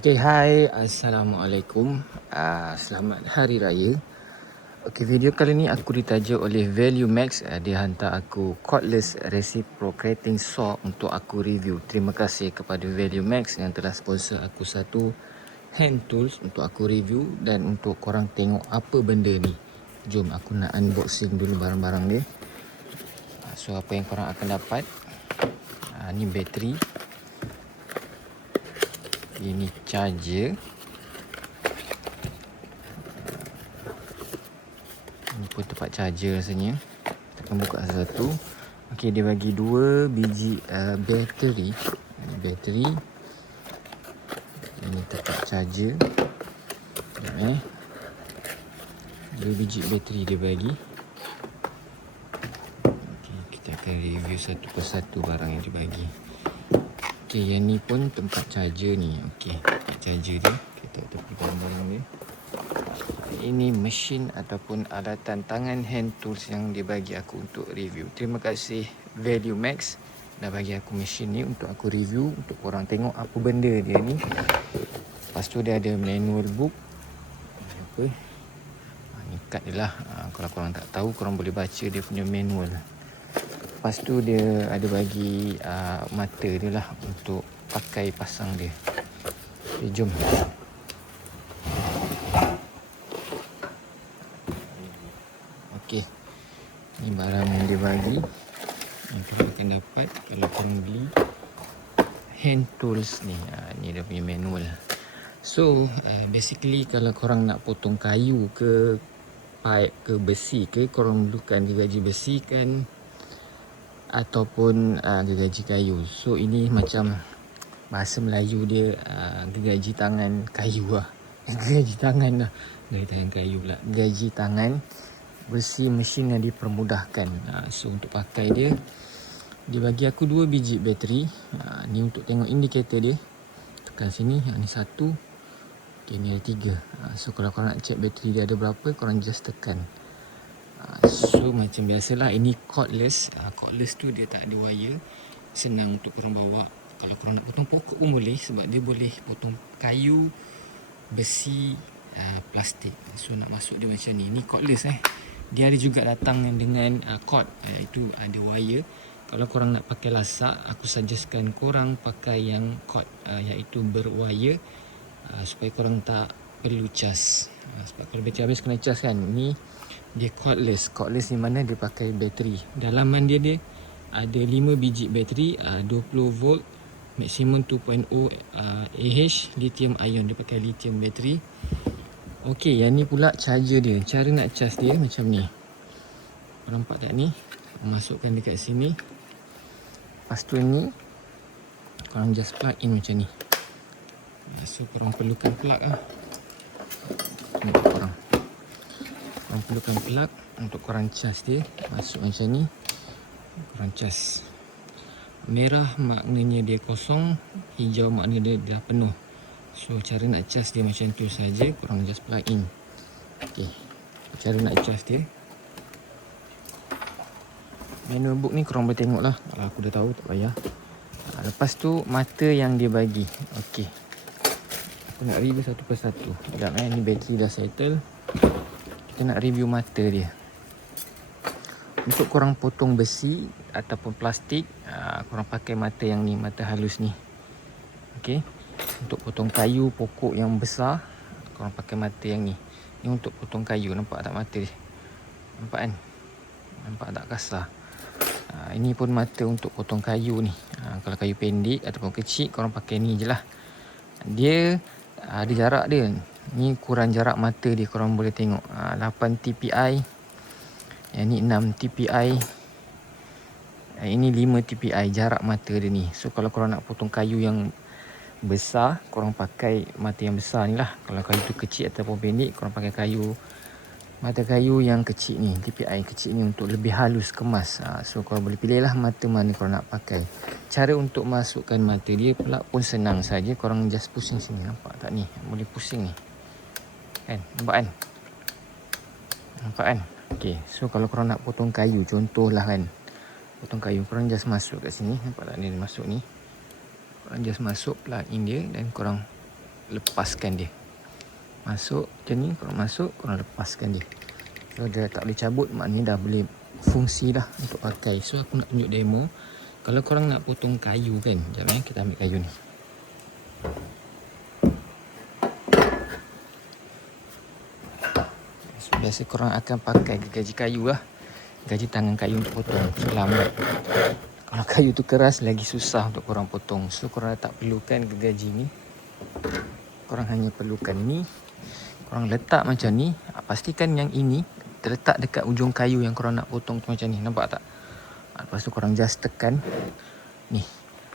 Okey, hai. Assalamualaikum. Selamat Hari Raya. Okey, video kali ni aku ditaja oleh Value Max. Dia hantar aku cordless reciprocating saw untuk aku review. Terima kasih kepada Value Max yang telah sponsor aku satu hand tools untuk aku review dan untuk korang tengok apa benda ni. Jom aku nak unboxing dulu barang-barang dia. So apa yang korang akan dapat, ni bateri, ini charger, ini pun tempat charger rasanya. Kita akan buka satu-satu. Okey, dia bagi 2 biji bateri. Ini bateri, ini tempat charger. Sekejap, 2 biji bateri dia bagi. Okey, kita akan review satu persatu barang yang dia bagi. Okey, yang ni pun tempat charger ni. Okey, tempat charger dia. Kita tepi barang-barang dia. Ini mesin ataupun alatan tangan hand tools yang dia bagi aku untuk review. Terima kasih Value Max dah bagi aku mesin ni untuk aku review, untuk korang tengok apa benda dia ni. Lepas tu dia ada manual book. Apa? Ni kad dia lah. Kalau korang tak tahu, korang boleh baca dia punya manual. Lepas tu dia ada bagi mata dia lah untuk pakai pasang dia. Okay, jom. Okey, ni barang yang dia bagi, yang kita akan dapat kalau korang beli hand tools ni. Ni dia punya manual. So basically kalau korang nak potong kayu ke, pipe ke, besi ke, korang perlukan gergaji besi kan, ataupun gergaji kayu. So ini macam bahasa Melayu dia gergaji tangan kayu lah. Gergaji tangan lah, gergaji tangan kayu pula. Gergaji tangan besi mesin yang dipermudahkan. So untuk pakai dia, dia bagi aku 2 biji bateri. Ni untuk tengok indikator dia. Tekan sini, ni 1. Okay, ni ada 3. So kalau korang nak check bateri dia ada berapa, korang just tekan. So macam biasalah, ini cordless. Cordless tu dia tak ada wire, senang untuk korang bawa. Kalau korang nak potong pokok pun boleh, sebab dia boleh potong kayu, besi, plastik. So nak masuk dia macam ni. Ni cordless Dia ada juga datang dengan cord, itu ada wire. Kalau korang nak pakai lasak, aku suggestkan korang pakai yang cord, iaitu berwire, supaya korang tak perlu cas. Sebab kalau bateri habis kena cas kan. Ni dia cordless. Cordless ni mana dia pakai bateri. Dalaman dia ada 5 biji bateri, 20 volt, maksimum 2.0 Ah lithium ion. Dia pakai lithium bateri. Okey, yang ni pula charger dia. Cara nak charge dia macam ni. Korang nampak tak ni? Masukkan dekat sini. Lepas tu ni korang just plug in macam ni. So korang perlukan plug lah. Untuk korang perlukan plug untuk korang charge dia. Masuk macam ni, korang charge. Merah maknanya dia kosong, hijau maknanya dia dah penuh. So cara nak charge dia macam tu saja. Korang just plug in. Okey, cara nak charge dia, manual book ni korang boleh tengok lah. Kalau aku dah tahu tak payah. Lepas tu mata yang dia bagi. Okey, aku nak review satu persatu. Sekejap ni bateri dah settle. Kita nak review mata dia. Untuk korang potong besi ataupun plastik, korang pakai mata yang ni, mata halus ni. Okey. Untuk potong kayu, pokok yang besar, korang pakai mata yang ni. Ni untuk potong kayu. Nampak tak mata dia? Nampak kan? Nampak tak kasar? Ini pun mata untuk potong kayu ni. Kalau kayu pendek ataupun kecil, korang pakai ni je lah. Dia ada jarak dia. Ni ukuran jarak mata dia, korang boleh tengok. 8 TPI. Yang ni 6 TPI. Ini 5 TPI jarak mata dia ni. So kalau korang nak potong kayu yang besar, korang pakai mata yang besar ni lah. Kalau kayu tu kecil ataupun pendek, korang pakai mata kayu yang kecil ni, TPI kecil ni, untuk lebih halus kemas. So korang boleh pilih lah mata mana korang nak pakai. Cara untuk masukkan mata dia pula pun senang saja. Korang just pusing sini. Nampak tak ni? Boleh pusing ni kan? Nampak kan? Nampak kan? Okay, so kalau korang nak potong kayu, contohlah kan, potong kayu, korang just masuk kat sini. Nampak tak ni masuk ni? Korang just masuk, plug in dia dan korang lepaskan dia. Masuk macam ni, korang masuk, korang lepaskan dia. So dia tak boleh cabut, maknanya dah boleh fungsi dah untuk pakai. So aku nak tunjuk demo. Kalau korang nak potong kayu kan, sekejap kita ambil kayu ni. So biasa korang akan pakai gergaji kayu lah, gergaji tangan kayu untuk potong. So lambat. Kalau kayu tu keras lagi susah untuk korang potong. So korang tak perlukan gergaji ni. Korang hanya perlukan ni. Korang letak macam ni. Pastikan yang ini terletak dekat ujung kayu yang korang nak potong tu macam ni. Nampak tak? Lepas tu korang just tekan. Ni.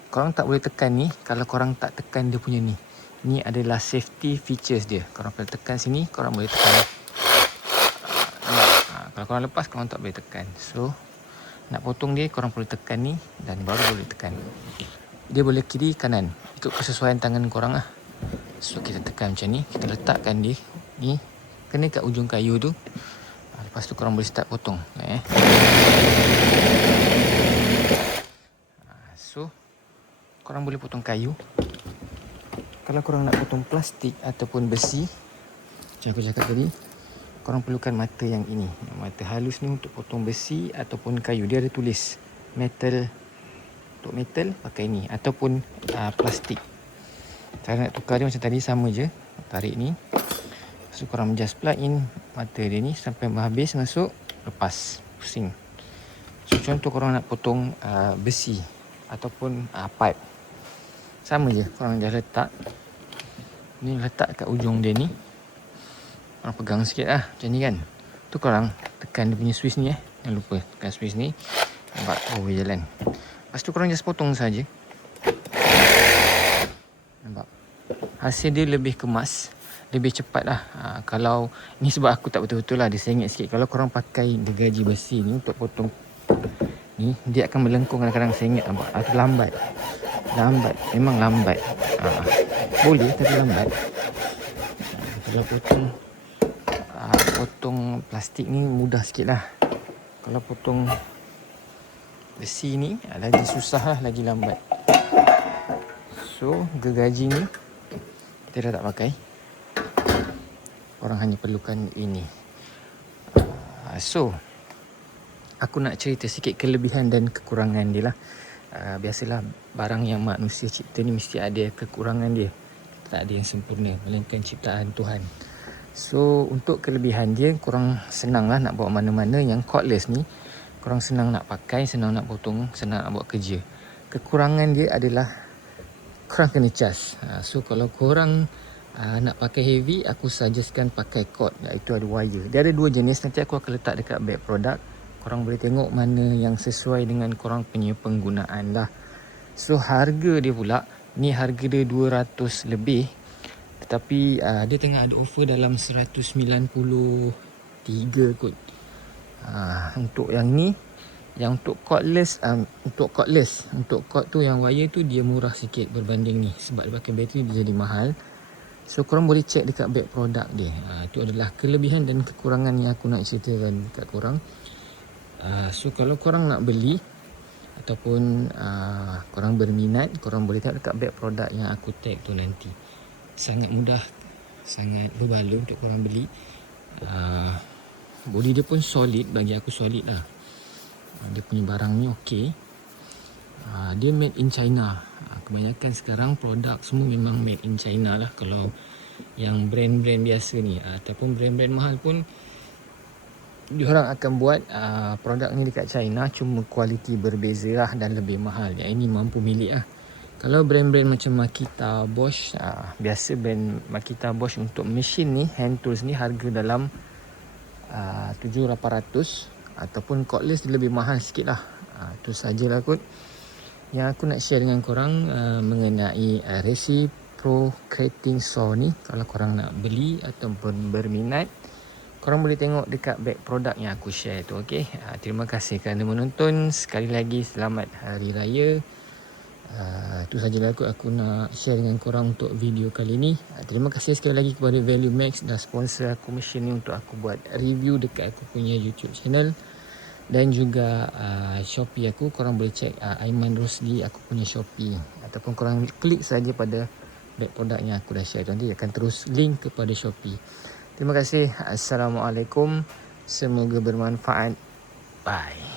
Korang tak boleh tekan ni kalau korang tak tekan dia punya ni. Ni adalah safety features dia. Korang boleh tekan sini, korang boleh tekan. Kalau korang lepas, korang tak boleh tekan. So nak potong dia, korang perlu tekan ni dan baru boleh tekan. Dia boleh kiri, kanan. Ikut kesesuaian tangan korang lah. So kita tekan macam ni. Kita letakkan dia ni. Kena kat ujung kayu tu. Lepas tu korang boleh start potong. So korang boleh potong kayu. Kalau korang nak potong plastik ataupun besi, macam aku cakap tadi, korang perlukan mata yang ini. Mata halus ni untuk potong besi ataupun kayu. Dia ada tulis metal. Untuk metal pakai ni ataupun plastik. Cara nak tukar dia macam tadi, sama je. Tarik ni. So korang just plug in mata dia ni sampai habis masuk, lepas, pusing. So contoh korang nak potong besi ataupun pipe, sama je. Korang just letak ni, letak kat ujung dia ni. Korang pegang sikit lah macam ni kan. Tu korang tekan dia punya switch ni. Jangan lupa tekan switch ni. Nampak? Oh jalan. Lepas tu korang just potong saja. Nampak? Hasil dia lebih kemas, lebih cepat lah. Kalau ni sebab aku tak betul-betul lah, dia sengit sikit. Kalau korang pakai gergaji besi ni untuk potong ni, dia akan melengkung, kadang-kadang sengit. Nampak? Itu lambat. Lambat. Memang lambat. Boleh tapi lambat. Kalau potong plastik ni mudah sikit lah. Kalau potong besi ni lagi susah lah, lagi lambat. So gergaji ni kita dah tak pakai. Korang hanya perlukan ini. So aku nak cerita sikit kelebihan dan kekurangan dia lah. Biasalah barang yang manusia cipta ni mesti ada kekurangan dia. Tak ada yang sempurna, melainkan ciptaan Tuhan. So untuk kelebihan dia, korang senang lah nak bawa mana-mana. Yang cordless ni korang senang nak pakai, senang nak potong, senang nak buat kerja. Kekurangan dia adalah korang kena cas. So kalau korang nak pakai heavy, aku suggestkan pakai cord, iaitu ada wire. Dia ada dua jenis, nanti aku akan letak dekat back product. Korang boleh tengok mana yang sesuai dengan korang punya penggunaan lah. So harga dia pula, ni harga dia 200 lebih. Tetapi dia tengah ada offer dalam 193 kot. Untuk yang ni, yang untuk cordless, untuk cord tu yang wire tu dia murah sikit berbanding ni. Sebab dia pakai bateri dia jadi mahal. So korang boleh check dekat back product dia. Itu adalah kelebihan dan kekurangan yang aku nak ceritakan dekat korang. So kalau korang nak beli ataupun korang berminat, korang boleh tengok dekat back product yang aku tag tu nanti. Sangat mudah, sangat berbaloi untuk korang beli. Body dia pun solid, bagi aku solid lah. Dia punya barang ni okey. Dia made in China. Kebanyakan sekarang produk semua memang made in China lah. Kalau yang brand-brand biasa ni ataupun brand-brand mahal pun, diorang akan buat produk ni dekat China, cuma kualiti berbeza lah dan lebih mahal. Yang ini mampu milik lah. Kalau brand-brand macam Makita, Bosch, biasa brand Makita, Bosch untuk mesin ni, hand tools ni harga dalam 700-800, ataupun cordless dia lebih mahal sikit lah. Itu sajalah kot yang aku nak share dengan korang mengenai reciprocating saw ni. Kalau korang nak beli ataupun berminat, korang boleh tengok dekat back produk yang aku share tu. Okay? Terima kasih kerana menonton. Sekali lagi selamat Hari Raya. Itu sajalah aku nak share dengan korang untuk video kali ni. Terima kasih sekali lagi kepada Value Max dah sponsor aku mesin ni untuk aku buat review dekat aku punya YouTube channel. Dan juga Shopee aku, korang boleh check Aiman Rosli, aku punya Shopee. Ataupun korang klik saja pada beg produk yang aku dah share. Nanti akan terus link kepada Shopee. Terima kasih. Assalamualaikum. Semoga bermanfaat. Bye.